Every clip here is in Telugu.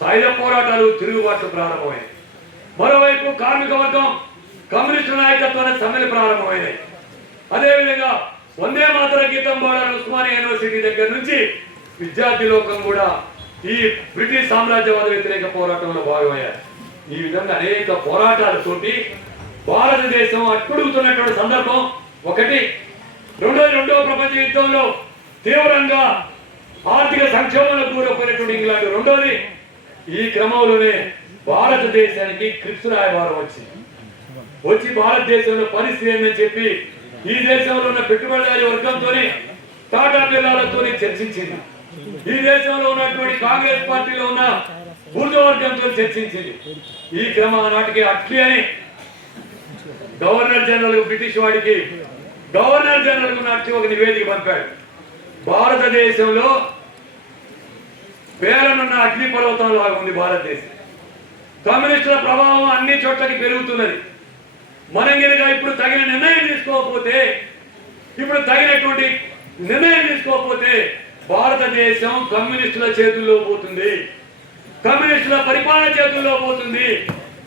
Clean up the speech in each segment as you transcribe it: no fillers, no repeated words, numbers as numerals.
సాయుధ పోరాటాలు తిరుగుబాట్లు ప్రారంభమైనాయి. మరోవైపు కార్మిక వర్గం కమ్యూనిస్టు నాయకత్వాన్ని సమ్మెలు ప్రారంభమైనాయి. అదేవిధంగా వందే మాతర గీతం పాడారు ఉస్మానియా యూనివర్సిటీ దగ్గర నుంచి విద్యార్థి లోకం కూడా ఈ బ్రిటిష్ సామ్రాజ్యవాద వ్యతిరేక పోరాటంలో భాగమయ్యారు. ఈ విధంగా అనేక పోరాటాలతోటి భారతదేశం అట్టుడుగుతున్నటువంటి సందర్భం ఒకటి. రెండవ ప్రపంచ యుద్ధంలో తీవ్రంగా ఆర్థిక సంక్షోభంలో కూరుకుపోయినటువంటి ఇంగ్లాండ్ రెండోది. ఈ క్రమంలోనే భారతదేశానికి క్రిప్స్ రాయబారం వచ్చి భారతదేశంలో పరిస్థితి ఏందని చెప్పి ఈ దేశంలో ఉన్న పెట్టుబడిదారీ వర్గంతో టాటా బిర్లాలతో చర్చించింది. ఈ దేశంలో ఉన్నటువంటి కాంగ్రెస్ పార్టీలో ఉన్న బూర్జో వర్గంతో చర్చించింది. ఈ క్రమం నాటికి అట్లీ అని గవర్నర్ జనరల్ బ్రిటిష్ వాడికి గవర్నర్ జనరల్ నాటి ఒక నివేదిక పంపాడు. భారతదేశంలో పేరనున్న అగ్ని పర్వతం లాగా ఉంది భారతదేశం. కమ్యూనిస్టుల ప్రభావం అన్ని చోట్లకి పెరుగుతున్నది. మనం కనుక ఇప్పుడు తగినటువంటి నిర్ణయం తీసుకోకపోతే భారతదేశం కమ్యూనిస్టుల చేతుల్లో పోతుంది, కమ్యూనిస్టుల పరిపాలన చేతుల్లో పోతుంది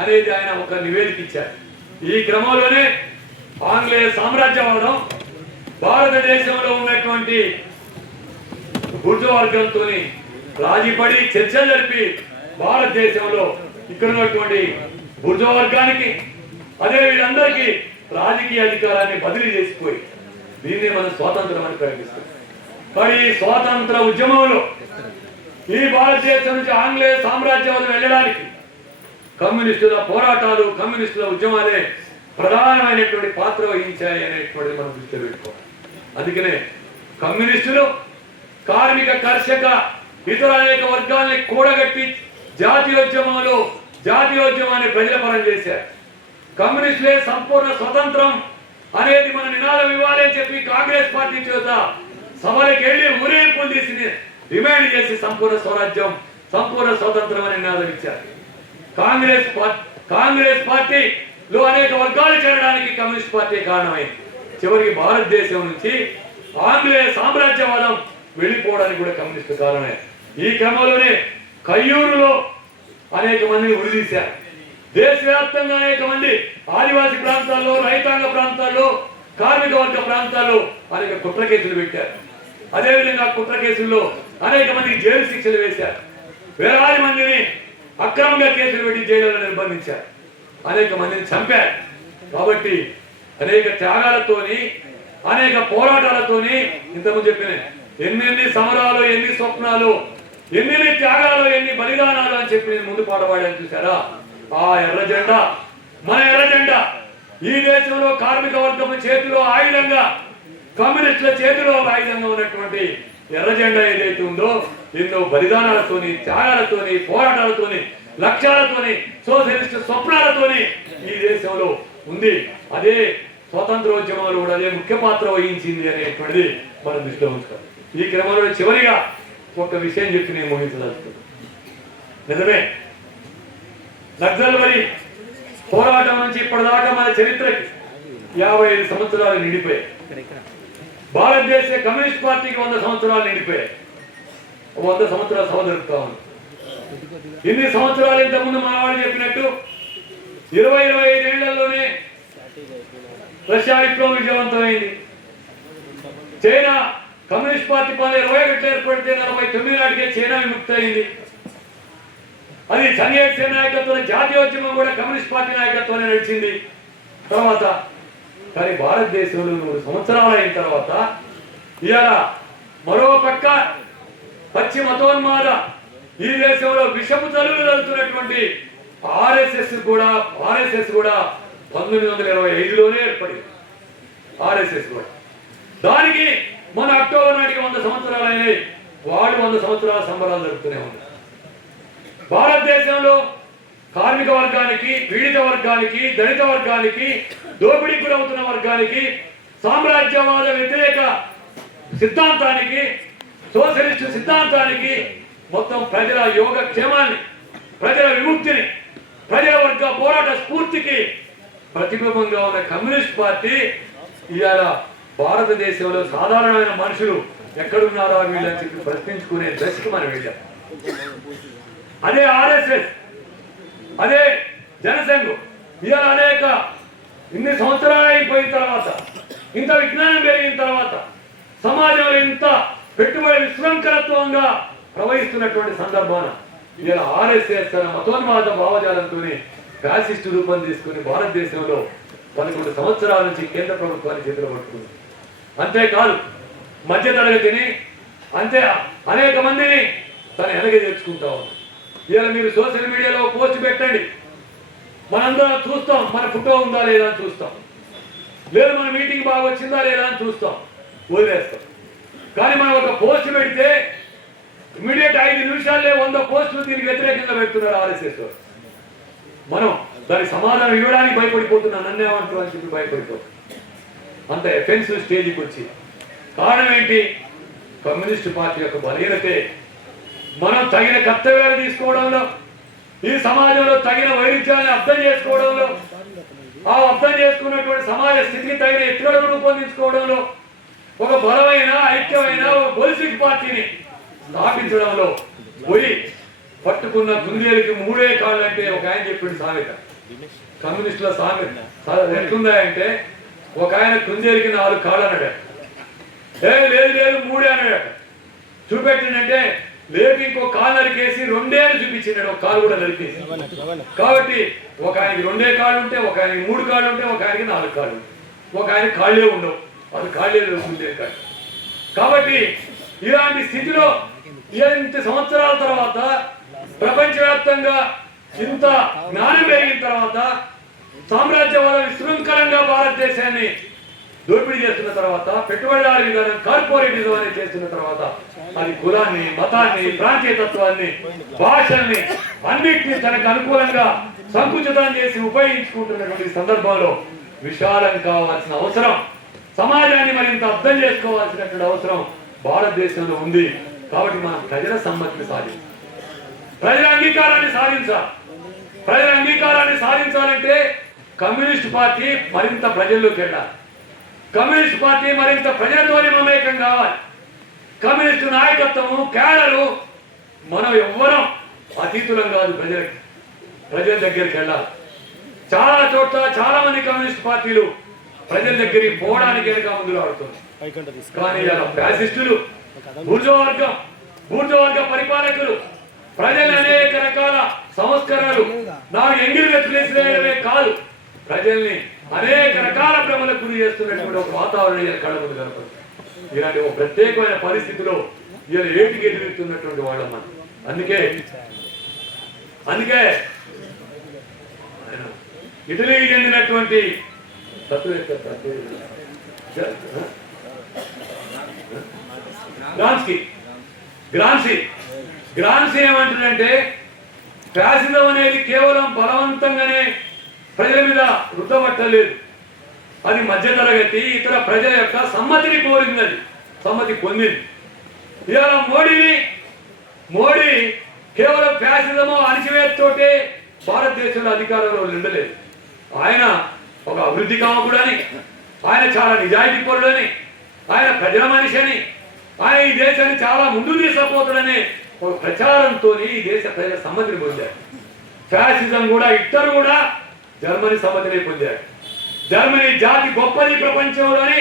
అనేది ఆయన ఒక నివేదిక ఇచ్చారు. ఈ క్రమంలోనే ఆంగ్లేయ సామ్రాజ్యవాదం భారతదేశంలో ఉన్నటువంటి బూర్జో వర్గంతో రాజీపడి చర్చలు జరిపి భారతదేశంలో ఇక్కడ ఉన్నటువంటి బూర్జో వర్గానికి అదే వీళ్ళందరికీ రాజకీయ అధికారాన్ని బదిలీ చేసిపోయి దీన్ని మనం స్వాతంత్రం అని ప్రకటిస్తాం. కానీ ఈ స్వాతంత్ర ఉద్యమంలో ఈ భారతదేశం నుంచి ఆంగ్లేయ సామ్రాజ్యవాదం వెళ్ళడానికి కమ్యూనిస్టుల పోరాటాలు, కమ్యూనిస్టుల ఉద్యమాలే ప్రధానమైనటువంటి పాత్ర వహించాయి అనేటువంటిది మనం దృష్టిలో పెట్టుకోవాలి. అందుకనే కమ్యూనిస్టులు కార్మిక, కర్షక, ఇతర అనేక వర్గాల్ని కూడగట్టి జాతీయోద్యమాన్ని ప్రజల పరం చేశారు. కమ్యూనిస్టులే సంపూర్ణ స్వతంత్రం అనేది మన నినాదం ఇవ్వాలి అని చెప్పి కాంగ్రెస్ పార్టీ చేత సభలకు వెళ్ళి ఊరేగింపులు తీసి డిమాండ్ చేసి సంపూర్ణ స్వరాజ్యం, సంపూర్ణ స్వతంత్రం అని నినాదం ఇచ్చారు. కాంగ్రెస్ పార్టీలో అనేక వర్గాలు చేరడానికి కమ్యూనిస్ట్ పార్టీ కారణమైంది. చివరికి భారతదేశం నుంచి ఆంగ్లేయ సామ్రాజ్యవాదం వెళ్ళిపోవడానికి కూడా కమ్యూనిస్టు కారణమే. ఈ క్రమంలోనే కయ్యూరులో అనేక మందిని ఉరిదీశారు. దేశవ్యాప్తంగా అనేక మంది ఆదివాసీ ప్రాంతాల్లో, రైతాంగ ప్రాంతాల్లో, కార్మిక వర్గ ప్రాంతాల్లో అనేక కుట్ర కేసులు పెట్టారు. అదేవిధంగా కుట్ర కేసుల్లో అనేక మందికి జైలు శిక్షలు వేశారు. వేలాది మందిని అక్రమంగా కేసులు పెట్టి జైలులో నిర్బంధించారు. అనేక మందిని చంపారు. కాబట్టి అనేక త్యాగాలతోని, అనేక పోరాటాలతోని ఇంతకుముందు చెప్పిన ఎన్ని సమరాలు, ఎన్ని స్వప్నాలు, ఎన్ని త్యాగాలు, ఎన్ని బలిదానాలు అని చెప్పి నేను ముందు పాట పాడాను చూసారా. ఆ ఎర్ర జెండా, మన ఎర్ర జెండా ఈ దేశంలో కార్మిక వర్గం చేతిలో ఆయుధంగా, కమ్యూనిస్టుల చేతిలో ఆయుధంగా ఉన్నటువంటి ఎర్ర జెండా ఏదైతే ఉందో ఎన్నో బలిదానాలతోని, త్యాగాలతోని, పోరాటాలతోని, లక్ష్యాలతోని, సోషలిస్ట్ స్వప్నాలతోని ఈ దేశంలో ఉంది. అదే స్వతంత్రోద్యమంలో కూడా అదే ముఖ్య పాత్ర వహించింది అనేటువంటిది మనం దృష్టిలో ఉంచుకోవాలి. ఈ క్రమంలో చివరిగా ఒక విషయం చెప్పి నేను ముగించదలుచుకున్నాను. నిజమే, నక్సల్బరీ పోరాటం నుంచి ఇప్పటిదాకా మన చరిత్రకి 55 సంవత్సరాలు నిండిపోయాయి. భారతదేశ కమ్యూనిస్ట్ పార్టీకి 100 సంవత్సరాలు నిండిపోయాయి. 100 సంవత్సరాల సభ జరుపుతా ఉంది. ఇన్ని సంవత్సరాలు ఇంతకుముందు మనవాడు చెప్పినట్టు 20-25 ఏళ్లలోనే రష్యా విప్లవం విజయవంతమైంది. చైనా కమ్యూనిస్ట్ పార్టీ 2021 ఏర్పడితే 49 నాటికే చైనా విముక్తి అయింది. అది చంగేట్ సేన నాయకత్వం, జాతీయోద్యమం కూడా కమ్యూనిస్ట్ పార్టీ నాయకత్వాన్ని నడిచింది. తర్వాత కానీ భారతదేశంలో 100 సంవత్సరాలు అయిన తర్వాత ఇవాళ మరో పక్క పచ్చి మతోన్మాద ఈ దేశంలో విషపు తల్లులు జరుగుతున్నటువంటి ఆర్ఎస్ఎస్ కూడా 1925లోనే ఏర్పడింది. ఆర్ఎస్ఎస్ కూడా దానికి మన అక్టోబర్ నాటికి 100 సంవత్సరాలు అయినాయి. వాళ్ళు 100 సంవత్సరాల సంబరాలు జరుపుతూనే ఉన్నారు. భారతదేశంలో కార్మిక వర్గానికి, పీడిత వర్గానికి, దళిత వర్గానికి, దోపిడీ గురవుతున్న వర్గానికి, సామ్రాజ్యవాద వ్యతిరేక సిద్ధాంతానికి, సోషలిస్టు సిద్ధాంతానికి, మొత్తం ప్రజల యోగక్షేమాన్ని, ప్రజల విముక్తిని, ప్రజల వర్గ పోరాట స్ఫూర్తికి ప్రతిబింబంగా ఉన్న కమ్యూనిస్ట్ పార్టీ ఇవాళ భారతదేశంలో సాధారణమైన మనుషులు ఎక్కడున్నారో వీళ్ళని చెప్పి ప్రశ్నించుకునే దశకు మనం వెళ్ళాం. అదే ఆర్ఎస్ఎస్, అదే జనసంఘం ఇవాళ అనేక ఇన్ని సంవత్సరాలు అయిపోయిన తర్వాత, ఇంత విజ్ఞానం పెరిగిన తర్వాత, సమాజంలో ఇంత పెట్టుబడి విశృంఖలత్వంగా ప్రవహిస్తున్నటువంటి సందర్భాన ఇలా ఆర్ఎస్ఎస్ తన మతోన్మాద భావజాలంతో ఫ్యాసిస్ట్ రూపం తీసుకుని భారతదేశంలో 11 సంవత్సరాల నుంచి కేంద్ర ప్రభుత్వాన్ని చేతిలో పట్టుకుంది. అంతేకాదు మధ్యతరగతిని అనేక మందిని తన వెనక తెచ్చుకుంటా ఉంది. ఇలా మీరు సోషల్ మీడియాలో పోస్ట్ పెట్టండి, మనందరం చూస్తాం, మన ఫోటో ఉందా లేదా అని చూస్తాం, లేదు మన మీటింగ్ బాగా వచ్చిందా లేదా అని చూస్తాం, వదిలేస్తాం. కానీ మనం ఒక పోస్ట్ పెడితే ఇమీడియట్ 5 నిమిషాలే 100 పోస్టులు దీనికి వ్యతిరేకంగా పెడుతున్నారు ఆర్ఎస్ఎస్. మనం దానికి సమాధానం ఇవ్వడానికి భయపడిపోతున్నాం, నన్నేమంటారు అని చెప్పి భయపడిపోతాం. అంత ఎఫెన్సివ్ స్టేజ్కి వచ్చి కారణం ఏంటి? కమ్యూనిస్టు పార్టీ యొక్క బలహీనతే. మనం తగిన కర్తవ్యాలు తీసుకోవడంలో, ఈ సమాజంలో తగిన వైరుధ్యాన్ని అర్థం చేసుకోవడంలో, ఆ అర్థం చేసుకున్నటువంటి సమాజ స్థితికి తగిన ఎత్తుగడలు రూపొందించుకోవడంలో, ఒక బలమైన ఐక్యమైన ఒక పొలిటిక్ పార్టీని స్థాపించడంలో పోయి పట్టుకున్న కుందేలుకి 3 కాళ్ళు అంటే ఒక ఆయన చెప్పాడు సామెత. కమ్యూనిస్టుల సామెత ఎట్లుందా అంటే, ఒక ఆయన కుందేలుకి 4 కాళ్ళు అన్నాడు. లేదు లేదు 3 అన్నాడు. చూపెట్టిందంటే లేదు ఇంకో కాలు నరికేసి 2 చూపించినాడు, ఒక కాలు కూడా నరికేసి. కాబట్టి ఒక ఆయనకి 2 కాళ్ళు ఉంటే, ఒక ఆయనకి 3 కాళ్ళు ఉంటే, ఒక ఆయనకి 4 కాళ్ళు ఉంటాయి, ఒక ఆయన కాళ్ళే ఉండవు, అది కాళ్ళే కుందేలు కాదు. కాబట్టి ఇలాంటి స్థితిలో ఇంత సంవత్సరాల తర్వాత ప్రపంచవ్యాప్తంగా ఇంత జ్ఞానం పెరిగిన తర్వాత, సామ్రాజ్యవాదం విశృంఖలంగా భారతదేశాన్ని దోపిడీ చేస్తున్న తర్వాత, పెట్టుబడిదారు విధానం కార్పొరేటిజం అనేది చేస్తున్న తర్వాత, అది కులాన్ని, మతాన్ని, ప్రాంతీయతత్వాన్ని, భాషల్ని అన్నింటినీ తనకు అనుకూలంగా సంకుచితం చేసి ఉపయోగించుకుంటున్నటువంటి సందర్భంలో విశాలం కావాల్సిన అవసరం, సమాజాన్ని మరింత అర్థం చేసుకోవాల్సినటువంటి అవసరం భారతదేశంలో ఉంది. కాబట్టి మనం ప్రజల సమ్మతిని సాధించాలి, ప్రజల అంగీకారాన్ని సాధించాలి. ప్రజల అంగీకారాన్ని సాధించాలంటే కమ్యూనిస్ట్ పార్టీ మరింత ప్రజల్లోకి వెళ్ళాలి, కమ్యూనిస్ట్ పార్టీ మరింత ప్రజలతోనే మమేకం కావాలి. కమ్యూనిస్టు నాయకత్వము, కేడరు మనం ఎవ్వరం అతీతులం కాదు, ప్రజల దగ్గరికి వెళ్ళాలి. చాలా చోట్ల చాలా మంది కమ్యూనిస్ట్ పార్టీలు ప్రజల దగ్గరికి పోవడానికి వెనుక ముందులు ఆడుతున్నారు. కానీ ఇలా ఫ్యాసిస్టులు, బూర్జువర్గ పరిపాలకులు ప్రజలు అనేక రకాల సంస్కరణలు నాకు ఎంగిలి వెతులేసివేయడమే కాదు, ప్రజల్ని అనేక రకాల భ్రమలకు గురి చేస్తున్నటువంటి ఒక వాతావరణం కళ్ళ ముందు కనపడుతుంది. ఇలాంటి ఒక ప్రత్యేకమైన పరిస్థితిలో ఇలా ఏటికి ఎదుగుతున్నటువంటి వాళ్ళం మనం. అందుకే ఇటలీకి చెందినటువంటి గ్రాన్సీ ఏమంటుందంటే, ఫ్యాసిజం అనేది కేవలం బలవంతంగానే ప్రజల మీద రుద్దబట్టలేదు, అది మధ్యతరగతి ఇతర ప్రజల యొక్క సమ్మతిని కోరింది, అది సమ్మతి పొందింది. ఇవాళ మోడీ కేవలం ఫ్యాసిజము అణిచివేతతోటే భారతదేశంలో అధికారంలో ఉండలేదు. ఆయన ఒక అభివృద్ధి కామకుడని, ఆయన చాలా నిజాయితీ పరుడని, ఆయన ప్రజల మనిషి అని, ఆయన ఈ దేశాన్ని చాలా ముందు తీసుకుపోతాడని ఒక ప్రచారంతో ఈ దేశ ప్రజల సమ్మతిని పొందారు. ఫ్యాసిజం కూడా హిట్లర్ కూడా జర్మనీ సమ్మతిని పొందారు. జర్మనీ జాతి గొప్పది ప్రపంచంలోని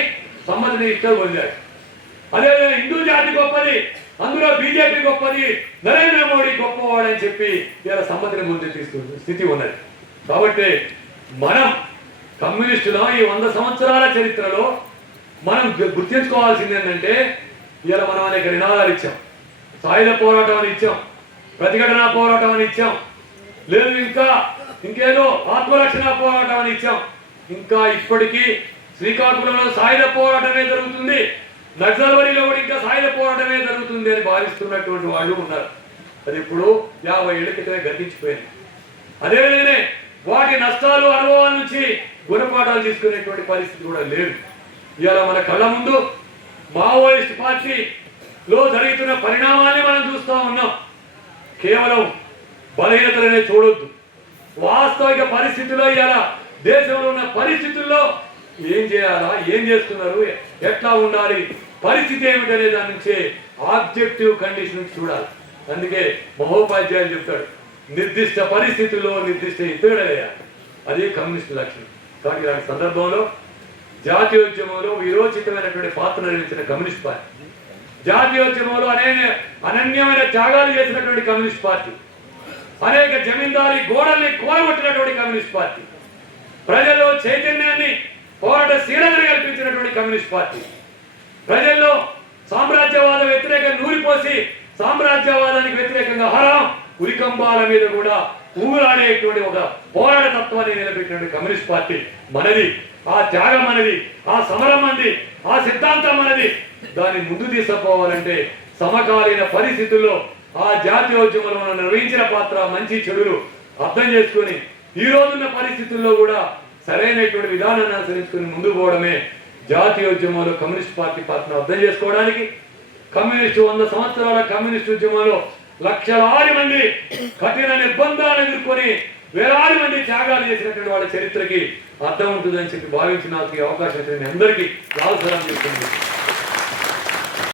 సమ్మతిని హిట్లర్ పొందారు. అదేవిధంగా హిందూ జాతి గొప్పది, అందులో బీజేపీ గొప్పది, నరేంద్ర మోడీ గొప్పవాడని చెప్పి ఇలా సమ్మతిని ముందు తీసుకున్న స్థితి ఉన్నది. కాబట్టి మనం కమ్యూనిస్టులో ఈ 100 సంవత్సరాల చరిత్రలో మనం గుర్తించుకోవాల్సింది ఏంటంటే, ఇలా మనం అనేక నినాదాలు ఇచ్చాం, సాయుధ పోరాటం అని ఇచ్చాం, ప్రతిఘటన పోరాటం అని ఇచ్చాం, లేదు ఇంకేదో ఆత్మరక్షణ పోరాటం అని ఇచ్చాం. ఇంకా ఇప్పటికీ శ్రీకాకుళంలో సాయుధ పోరాటమే జరుగుతుంది, నక్సల్బరీలో కూడా ఇంకా సాయుధ పోరాటమే జరుగుతుంది అని భావిస్తున్నటువంటి వాళ్ళు ఉన్నారు. అది ఇప్పుడు 50 ఏళ్ల క్రితమే గతించిపోయింది. అదేవిధంగానే వాటి నష్టాలు, అనుభవాల నుంచి గుణపాఠాలు తీసుకునేటువంటి పరిస్థితి కూడా లేదు. ఇవాళ మన కళ్ళ ముందు మావోయిస్ట్ పార్టీలో జరుగుతున్న పరిణామాన్ని మనం చూస్తూ ఉన్నాం. కేవలం బలహీనతలనే చూడొద్దు, వాస్తవిక పరిస్థితుల్లో ఇవాళ దేశంలో ఉన్న పరిస్థితుల్లో ఏం చేయాలా, ఏం చేస్తున్నారు, ఎట్లా ఉండాలి, పరిస్థితి ఏమిటనే దాని నుంచే ఆబ్జెక్టివ్ కండిషన్ చూడాలి. అందుకే మహోపాధ్యాయులు చెప్తాడు, నిర్దిష్ట పరిస్థితుల్లో నిర్దిష్ట ఇతరుడయ్యా, అది కమ్యూనిస్టు లక్షణం. కాబట్టి ఇలాంటి సందర్భంలో జాతీయోద్యమంలో వీరోచితమైనటువంటి పాత్ర నిర్వహించిన కమ్యూనిస్ట్ పార్టీ, జాతీయోద్యమంలో అనన్యమైన త్యాగాలు చేసినటువంటి కమ్యూనిస్ట్ పార్టీ, అనేక జమీందారీ గోడల్ని కూలగొట్టినటువంటి కమ్యూనిస్ట్ పార్టీ, ప్రజల్లో చైతన్యాన్ని పోరాట శీలతను కల్పించినటువంటి కమ్యూనిస్ట్ పార్టీ, ప్రజల్లో సామ్రాజ్యవాద వ్యతిరేకంగా నూరిపోసి సామ్రాజ్యవాదానికి వ్యతిరేకంగా హరం ఉరికంబాల మీద కూడా ఊరాడేటువంటి ఒక పోరాట తత్వాన్ని నిలబెట్టినటువంటి కమ్యూనిస్ట్ పార్టీ మనది. ఆ త్యాగం మనది, ఆ సమరం మనది, ఆ సిద్ధాంతం మనది. దాన్ని ముందు తీసుకుపోవాలంటే సమకాలీన పరిస్థితుల్లో ఆ జాతీయోద్యమంలో మనం నిర్వహించిన పాత్ర, మంచి చెడులు అర్థం చేసుకొని ఈ రోజున్న పరిస్థితుల్లో కూడా సరైనటువంటి విధానాన్ని అనుసరించుకుని ముందుకు పోవడమే జాతీయోద్యమంలో కమ్యూనిస్ట్ పార్టీ పాత్రను అర్థం చేసుకోవడానికి. కమ్యూనిస్టు 100 సంవత్సరాల కమ్యూనిస్ట్ ఉద్యమంలో లక్షలాది మంది కఠిన నిర్బంధాలను ఎదుర్కొని వేలాది మంది త్యాగాలు చేసినటువంటి వాళ్ళ చరిత్రకి అర్థం ఉంటుందని చెప్పి భావించి నాకు ఈ అవకాశం అందరికీ లాభసరం చేస్తుంది.